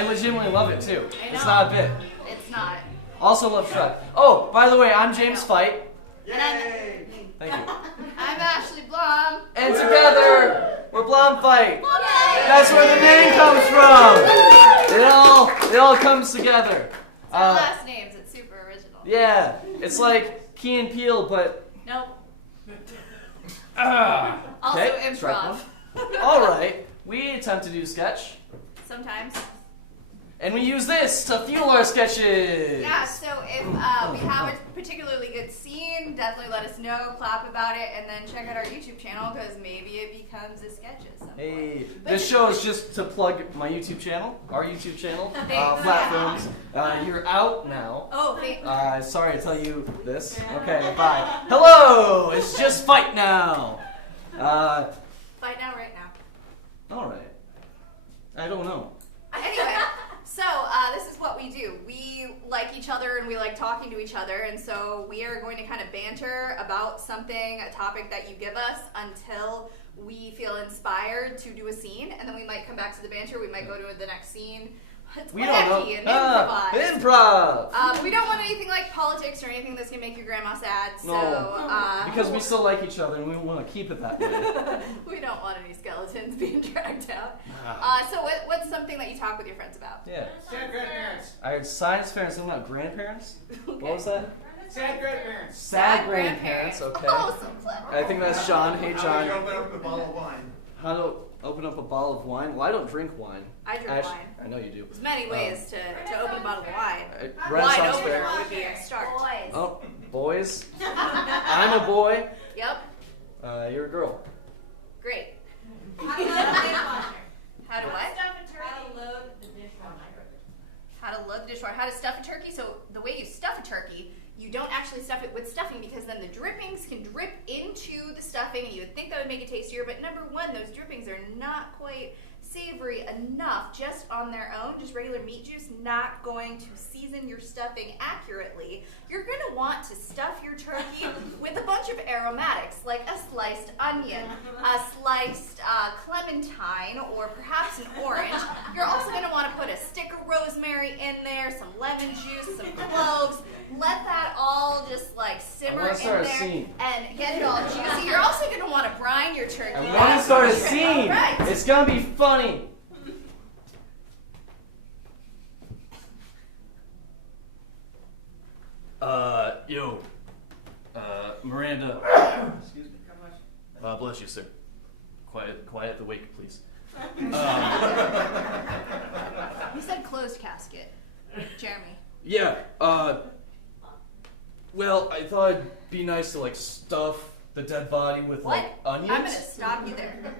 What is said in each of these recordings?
I legitimately love it too. I know. It's not a bit. It's not. Also love Shrek. Oh, by the way, I'm James Fite. Yay! Thank you. I'm Ashley Blom. And together, we're BlomFite. Yay! That's where the name comes from. It all comes together. It's our last names. It's super original. Yeah, it's like Key and Peele, but Nope. Also okay, improv. All right, we attempt to do sketch, Sometimes. and we use this to fuel our sketches. Yeah, so if we have a particularly good scene, definitely let us know, clap about it, and then check out our YouTube channel because maybe it becomes a sketch at some point. Hey, this show is just to plug my YouTube channel, our YouTube channel, Thanks. Flat Films. You're out now. Oh, thank Sorry to tell you this. Okay, bye. Hello, it's just Fight now. Fight now, right now. All right. I don't know. Anyway, so this is what we do. We like each other and we like talking to each other, and so we are going to kind of banter about something, a topic that you give us, until we feel inspired to do a scene, and then we might come back to the banter. We might go to the next scene. It's We don't know. wacky and improvised. Improv. We don't want anything like politics or anything that's gonna make your grandma sad. So No. Because we still like each other and we want to keep it that way. we don't want any skeletons being dragged out. So what's something that you talk with your friends about? Yeah. Sad grandparents. I heard science parents, something about grandparents. Okay. What was that? Sad grandparents. Sad grandparents. Okay. Oh, so clever. I think that's John. Hey, How do you John. open up a bottle of wine? How to open up a bottle of wine? Well, I don't drink wine. I drink Ash- wine. I know you do. There's many ways to open a bottle of wine. Wine Renaissance opener fair. would be a start. Oh, boys. I'm a boy. Yep. You're a girl. Great. How to load the dishwasher. How to what? Stuff a turkey. How to load the dishwasher. How to load the dishwasher. How to stuff a turkey. So the way you stuff a turkey, you don't actually stuff it with stuffing because then the drippings can drip into the stuffing and you would think that would make it tastier, but number one, those drippings are not quite savory enough just on their own. Just regular meat juice not going to season your stuffing accurately. You're going to want to stuff your turkey with a bunch of aromatics like a sliced onion, a sliced clementine, or perhaps an orange. You're also going to want to put a stick of rosemary in there, some lemon juice, some cloves. Let that all just like simmer in start a there scene. and get it all juicy. You're also going to want to brine your turkey. I want to start a scene. Right. It's gonna be funny. Miranda. Excuse me. Bless you, sir. Quiet the wake, please. You said closed casket, Jeremy. Yeah, well, I thought it'd be nice to, like, stuff the dead body with, What? like, onions. I'm going to stop you there.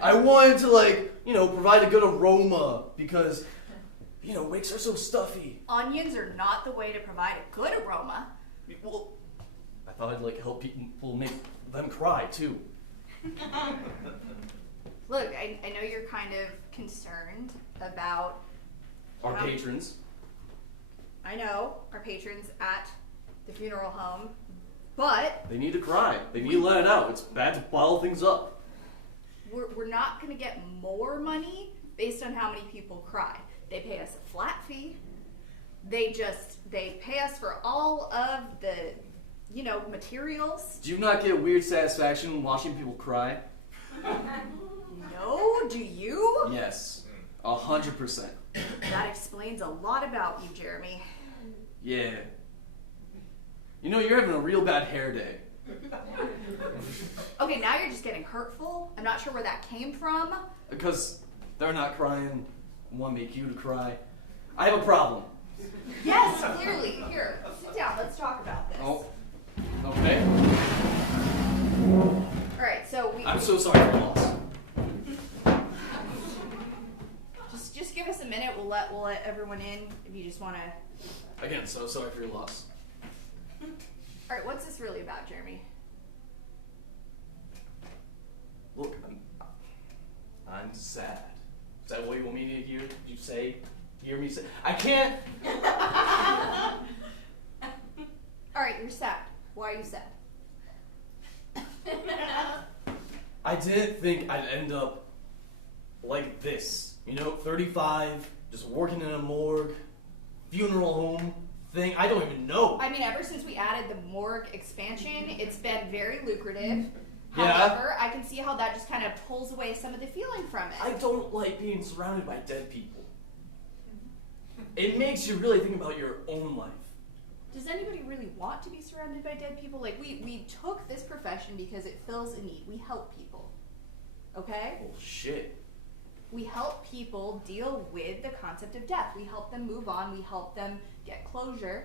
I wanted to, like, provide a good aroma because, wakes are so stuffy. Onions are not the way to provide a good aroma. Well, I thought I'd, like, help people make them cry, too. Look, I know you're kind of concerned about Our patrons. I know our patrons at the funeral home, but They need to cry. They need to let it out. It's bad to bottle things up. we're not going to get more money based on how many people cry. They pay us a flat fee. They pay us for all of the, materials. Do you not get weird satisfaction watching people cry? No, do you? Yes. 100%. That explains a lot about you, Jeremy. Yeah. You're having a real bad hair day. Okay, now you're just getting hurtful. I'm not sure where that came from. Because they're not crying. I want to make you to cry. I have a problem. Yes, clearly. Here, sit down. Let's talk about this. Oh. Okay. All right, so I'm so sorry for the loss. just give us a minute. We'll let everyone in if you just want to. Again, so sorry for your loss. All right, what's this really about, Jeremy? Look, I'm sad. Is that what you want me to hear? You say? Hear me say? I can't. All right, you're sad. Why are you sad? I didn't think I'd end up like this. 35, just working in a morgue, funeral home thing. I don't even know. I mean, ever since we added the morgue expansion, it's been very lucrative. Yeah. However, I can see how that just kind of pulls away some of the feeling from it. I don't like being surrounded by dead people. It makes you really think about your own life. Does anybody really want to be surrounded by dead people? Like, we took this profession because it fills a need. We help people. Okay? Oh, shit. We help people deal with the concept of death. We help them move on. We help them get closure.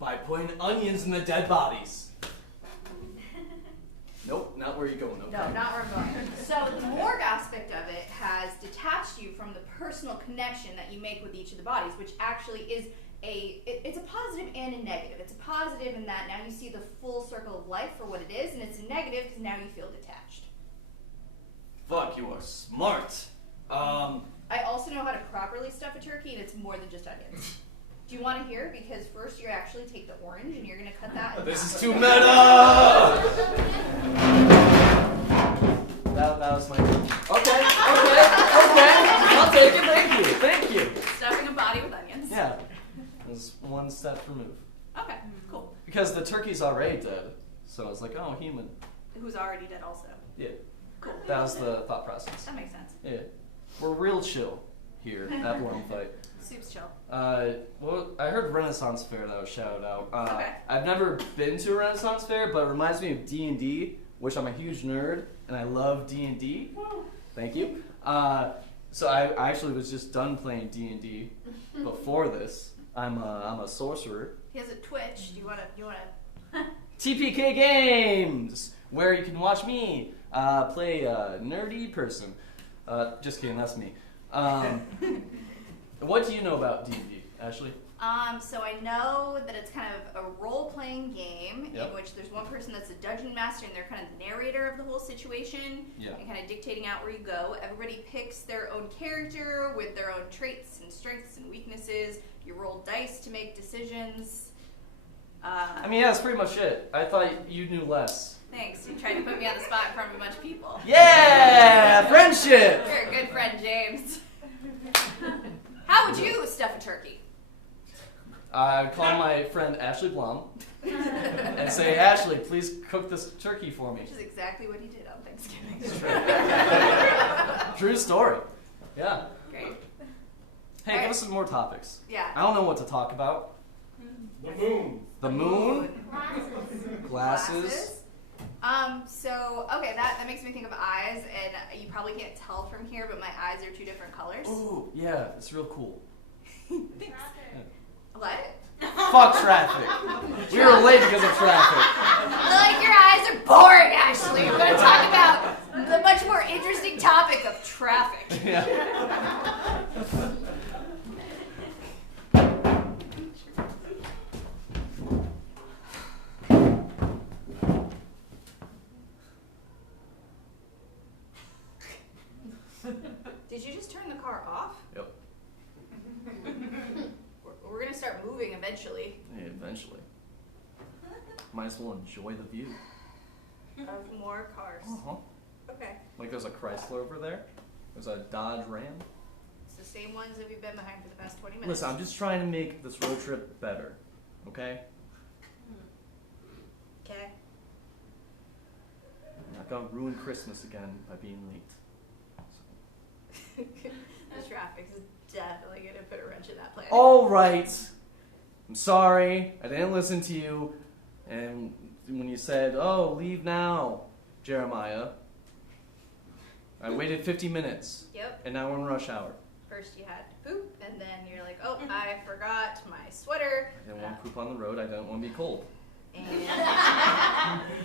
By putting onions in the dead bodies. Nope, not where you're going. Okay. No, not where I'm going. So the morgue aspect of it has detached you from the personal connection that you make with each of the bodies, which actually is it's a positive and a negative. It's a positive in that now you see the full circle of life for what it is, and it's a negative because now you feel detached. Fuck, you are smart. I also know how to properly stuff a turkey, and it's more than just onions. Do you want to hear? Because first you actually take the orange and you're going to cut that. In This half. is too meta! That was my... Okay. I'll take it, thank you. Stuffing a body with onions. Yeah, it was one step removed. Okay, cool. Because the turkey's already dead, so I was like, oh, human. Who's already dead also. Yeah, Cool. that was the thought process. That makes sense. Yeah, we're real chill here at BlomFite. Soup's chill. Well, I heard Renaissance Fair that was shouted out. Okay. I've never been to a Renaissance Fair, but it reminds me of D&D, which I'm a huge nerd, and I love D&D. Thank you. So I actually was just done playing D&D before this. I'm a sorcerer. He has a Twitch. Do you wanna TPK Games, where you can watch me play a nerdy person. Just kidding, that's me. What do you know about D&D, Ashley? So I know that it's kind of a role-playing game Yep. in which there's one person that's a dungeon master and they're kind of the narrator of the whole situation Yeah. and kind of dictating out where you go. Everybody picks their own character with their own traits and strengths and weaknesses. You roll dice to make decisions. I mean, yeah, that's pretty much it. I thought you knew less. Thanks. You tried to put me on the spot in front of a bunch of people. Yeah! Friendship! You're a good friend, James. How would you stuff a turkey? I'd call my friend Ashley Blom and say, Ashley, please cook this turkey for me. Which is exactly what he did on Thanksgiving. True story. Yeah. Great. Hey, Alright. give us some more topics. Yeah. I don't know what to talk about. The moon. The moon? Glasses. Glasses? So, okay, that makes me think of eyes, and you probably can't tell from here, but my eyes are two different colors. Ooh, yeah, it's real cool. What? Fuck traffic. We were late because of traffic. Like, your eyes are boring, Ashley. We're going to talk about the much more interesting topic of traffic. Yeah. Did you just turn the car off? Yep. We're going to start moving eventually. Yeah, eventually. Might as well enjoy the view. Of more cars. Uh-huh. Okay. Like there's a Chrysler over there. There's a Dodge Ram. It's the same ones that we've been behind for the past 20 minutes. Listen, I'm just trying to make this road trip better. Okay? Okay. I'm not gonna ruin Christmas again by being late. The traffic is definitely going to put a wrench in that plan. All right. I'm sorry. I didn't listen to you. And when you said, "Oh, leave now, Jeremiah," I waited 50 minutes. Yep. And now we're in rush hour. First you had to poop, and then you're like, oh, I forgot my sweater. I didn't want to poop on the road. I didn't want to be cold. And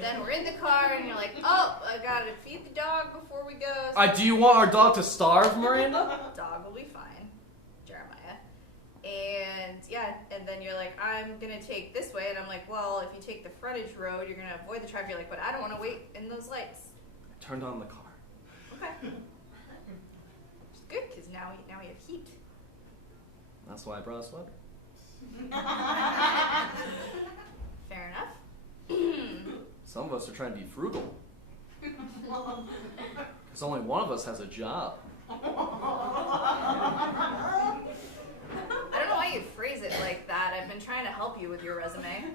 then we're in the car, and you're like, oh, I gotta feed the dog before we go. So Do you want our dog to starve, Miranda? dog will be fine, Jeremiah. And yeah, and then you're like, I'm gonna take this way, and I'm like, well, if you take the frontage road, you're gonna avoid the traffic. You're like, but I don't want to wait in those lights. I turned on the car. Okay. It's good because now we have heat. That's why I brought a sweater. Fair enough. Some of us are trying to be frugal. Because only one of us has a job. been trying to help you with your resume.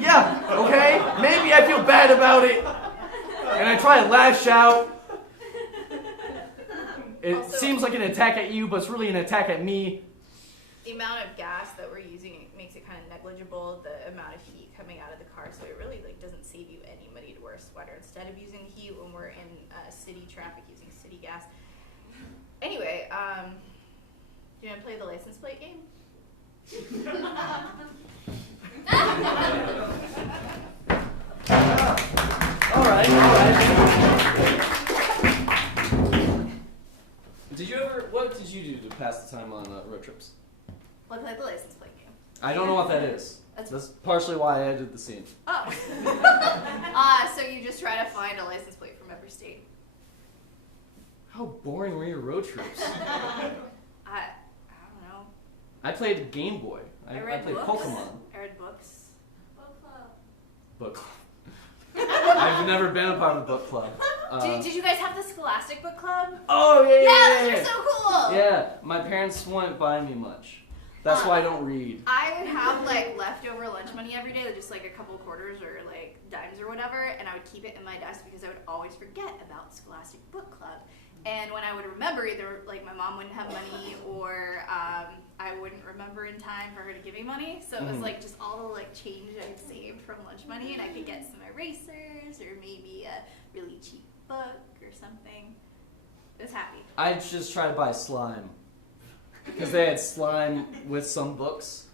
Yeah, okay? Maybe I feel bad about it. And I try to lash out. It Also- seems like an attack at you, but it's really an attack at me. The amount of gas that we're using makes it kind of negligible, the amount of heat coming out of the car, so it really like doesn't save you any money to wear a sweater instead of using heat when we're in city traffic using city gas. Anyway, you want to play the license plate game? All right. What did you do to pass the time on road trips? Let's play the license plate game. I don't know what that is. That's partially why I edited the scene. Oh. So you just try to find a license plate from every state. How boring were your road trips? I don't know. I played Game Boy. I read played books. Pokemon. I read books. Book club. Book club. I've never been a part of a book club. Did you guys have the Scholastic Book Club? Oh yeah, Yeah, those are so cool. Yeah, my parents wouldn't buy me much. That's why I don't read. I would have like leftover lunch money every day, just like a couple quarters or like dimes or whatever, and I would keep it in my desk because I would always forget about Scholastic Book Club. And when I would remember, either like my mom wouldn't have money or I wouldn't remember in time for her to give me money. So it was like just all the like change I saved from lunch money, and I could get some erasers or maybe a really cheap book or something. I was happy. I just tried to buy slime because they had slime with some books.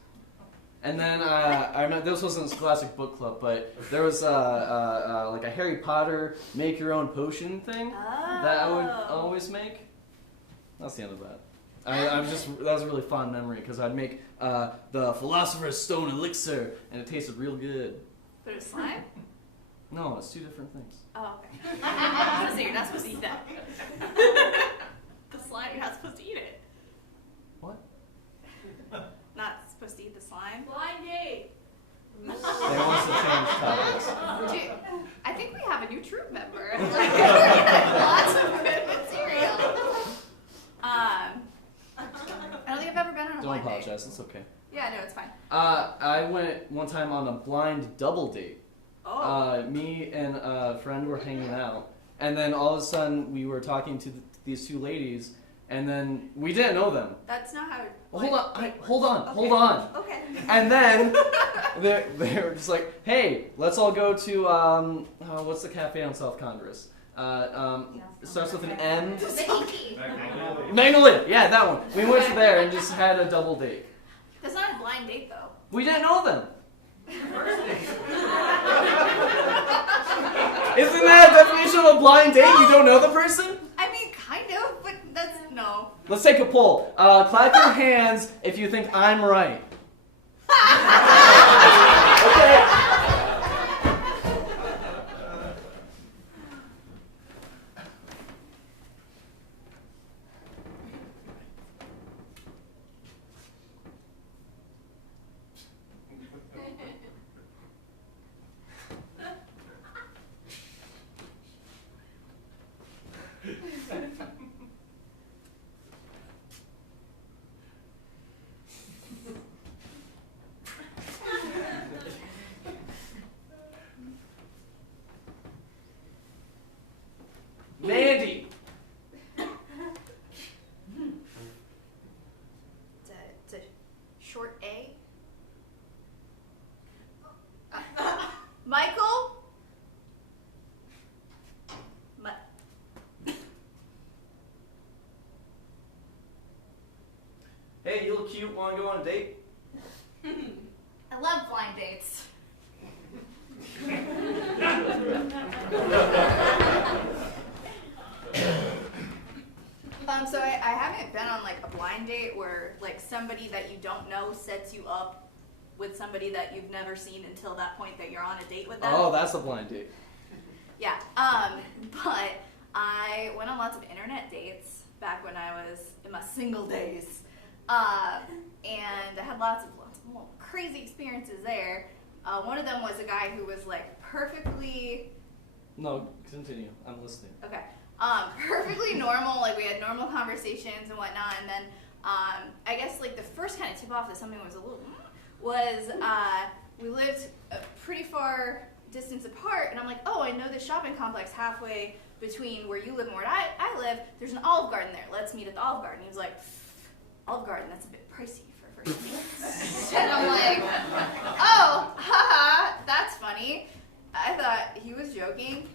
And then I remember this wasn't a Scholastic Book Club, but there was like a Harry Potter make your own potion thing that I would always make. That's the end of that. That was a really fond memory because I'd make the Philosopher's Stone elixir and it tasted real good. But it was slime? No, it's two different things. Oh, okay. I was gonna say, you're not supposed to eat that. The slime, you're not supposed to eat it. What? Not supposed to eat the slime? Blind date. They want us to change topics. Dude, I think we have a new troop member. Like, we have lots of good material. I don't think I've ever been on a Don't blind date. apologize, it's okay. Yeah, no, it's fine. I went one time on a blind double date. Oh. Me and a friend were hanging out, and then all of a sudden we were talking to these two ladies, and then we didn't know them. That's not how it Well, hold on. Okay. And then they were just like, hey, let's all go to, what's the cafe on South Congress? It starts with an M. Sneaky. Magnolia, yeah, that one. We went there and just had a double date. That's not a blind date, though. We didn't know them. Isn't that a definition of a blind date? You don't know the person? I mean, kind of, but that's no. Let's take a poll. Clap your hands if you think I'm right. Okay. Mandy. It's a short A. Michael? Hey, you look cute. Want to go on a date? I love blind dates. So I haven't been on like a blind date where like somebody that you don't know sets you up with somebody that you've never seen until that point that you're on a date with them. Oh, that's a blind date. Yeah. But I went on lots of internet dates back when I was in my single days. And I had lots of crazy experiences there. One of them was a guy who was like perfectly... No, continue. I'm listening. Okay. Perfectly normal, like we had normal conversations and whatnot, and then I guess like the first kind of tip off that something was a little was we lived a pretty far distance apart, and I'm like, oh, I know this shopping complex halfway between where you live and where I live. There's an Olive Garden there. Let's meet at the Olive Garden. He was like, Olive Garden, that's a bit pricey for first meet. And I'm like, oh, haha, that's funny. I thought he was joking.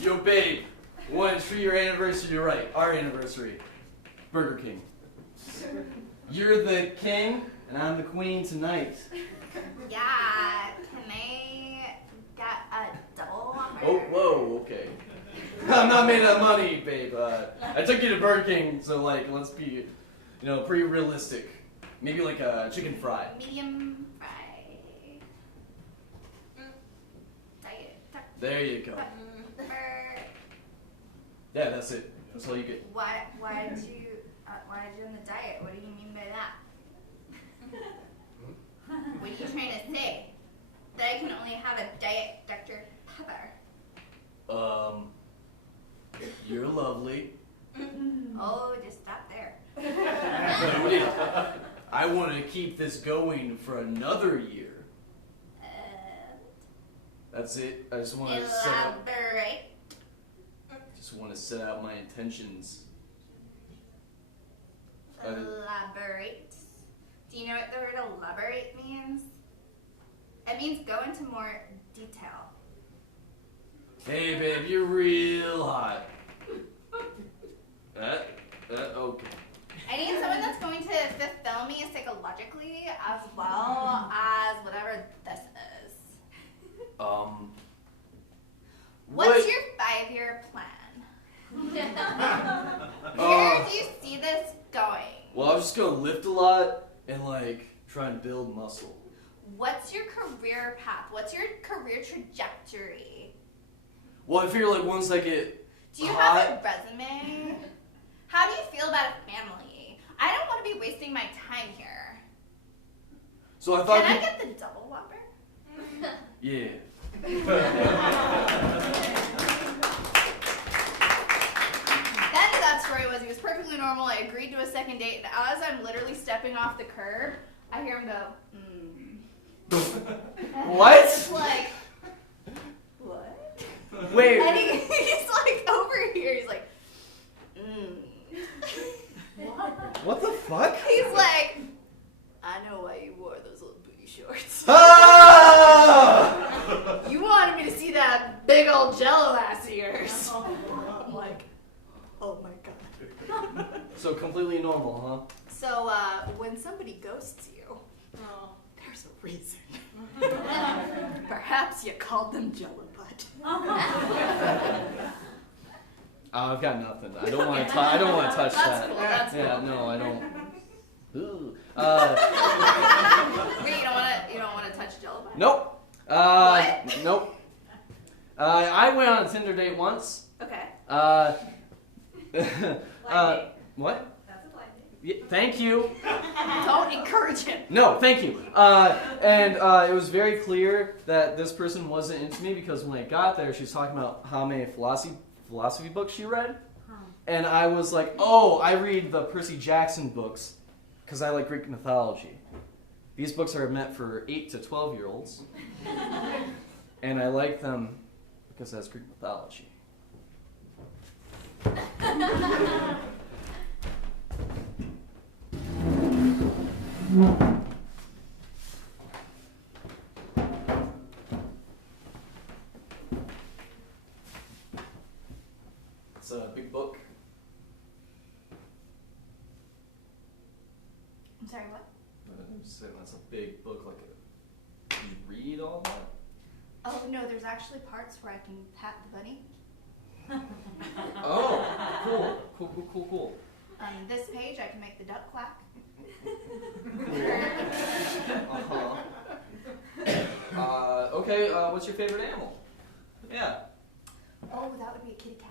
Yo, babe, wanted to treat your anniversary right. Our anniversary. Burger King. You're the king, and I'm the queen tonight. Yeah, can I get a double Whopper? Oh, whoa, okay. I'm not made of money, babe. I took you to Burger King, so like, let's be, pretty realistic. Maybe like a chicken fry. Medium fry. Diet. There you go. Yeah, that's it. That's all you get. Why did you on the diet? What do you mean by that? What are you trying to say? That I can only have a diet Dr. Pepper. You're lovely. Oh, just stop there. Noted. I want to keep this going for another year. That's it. I just want to Elaborate. set out my intentions. Elaborate. Do you know what the word elaborate means? It means go into more detail. Hey, babe, you're real hot. Okay. I need someone that's going to fulfill me psychologically as well as whatever this is. What's your 5-year plan? Where do you see this going? Well, I was just gonna lift a lot and try and build muscle. What's your career path? What's your career trajectory? Well, I figure once I get Do you hot, have a resume? How do you feel about a family? I don't want to be wasting my time here. so I thought. Can I get the double Whopper? Yeah. Then that story was he was perfectly normal. I agreed to a second date, and as I'm literally stepping off the curb, I hear him go, What? It's like, what? Wait. And he's like over here. He's like, What the fuck? He's like, I know why you wore those little booty shorts. Ah! You wanted me to see that big old jello ass of yours. I'm like, oh my god. So completely normal, huh? So when somebody ghosts you, there's a reason. Perhaps you called them jello butt. I've got nothing. I don't want to. I don't want to touch That's that. cool, that's yeah, cool. no, I don't. Ooh. Wait, you don't want to touch jello butt? Nope. What? Nope. I went on a Tinder date once. Okay. What? That's a blind date. Yeah, thank you. Don't encourage him. No, thank you. And it was very clear that this person wasn't into me because when I got there, she was talking about how many philosophy books she read. And I was like, oh, I read the Percy Jackson books because I like Greek mythology. These books are meant for 8 to 12-year-olds. And I like them because that's Greek mythology. It's a big book. I'm sorry, what? That's a big book. Did you read all that? Oh, no, there's actually parts where I can pat the bunny. Oh, cool. On this page, I can make the duck quack. Okay, what's your favorite animal? Yeah. Oh, that would be a kitty cat.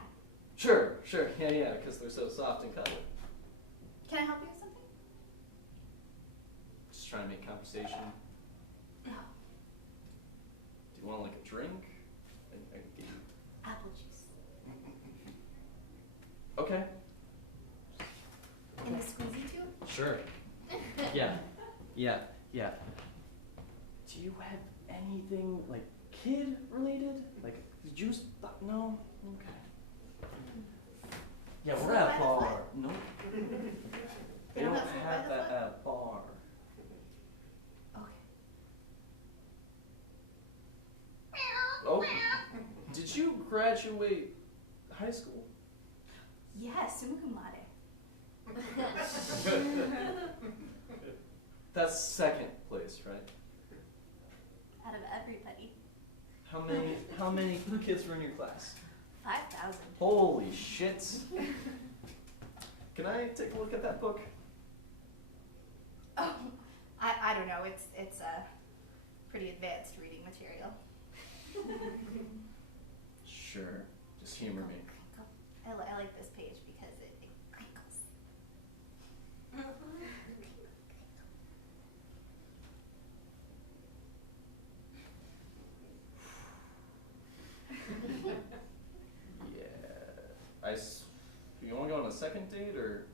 Sure. Yeah, because they're so soft and cuddly. Can I help you with something? Just trying to make conversation. No. Do you want a drink? I can get you. Apple juice. Okay. In the squeezy tube? Sure. Yeah, yeah. Do you have anything like kid related? Like, did you no? Okay. Yeah, we're at a bar. No. They don't have that at a bar. Okay. Oh, did you graduate high school? Yes, summa cum laude. That's second place, right? Out of everybody. How many kids were in your class? 5,000. Holy shit. Can I take a look at that book? Oh, I don't know. It's a pretty advanced reading material. Sure. Just humor me. I like this page because it crinkles. Yeah. You want to go on a second date or?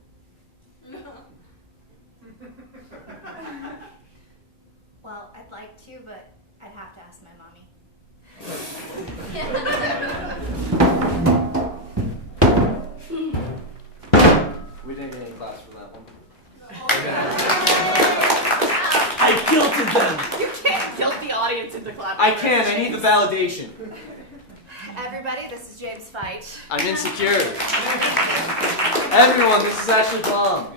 Well, I'd like to, but I'd have to ask my mommy. We didn't get any class for that one. I guilted them. You can't guilt the audience into clapping. I can. I need the validation. Everybody, this is James Fight. I'm insecure. Everyone, this is Ashley Blom.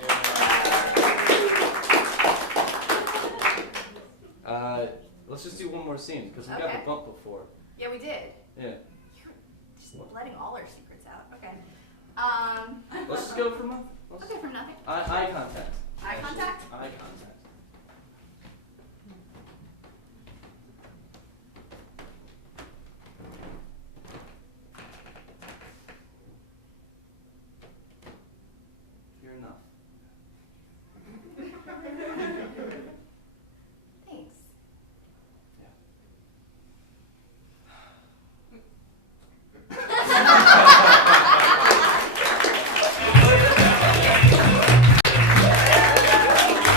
Let's just do one more scene because we got Okay. the bump before. Yeah, we did. Yeah. You're just letting all our secrets out. Okay. Let's just go from. Okay, from nothing. Eye contact. Eye contact? Eye contact.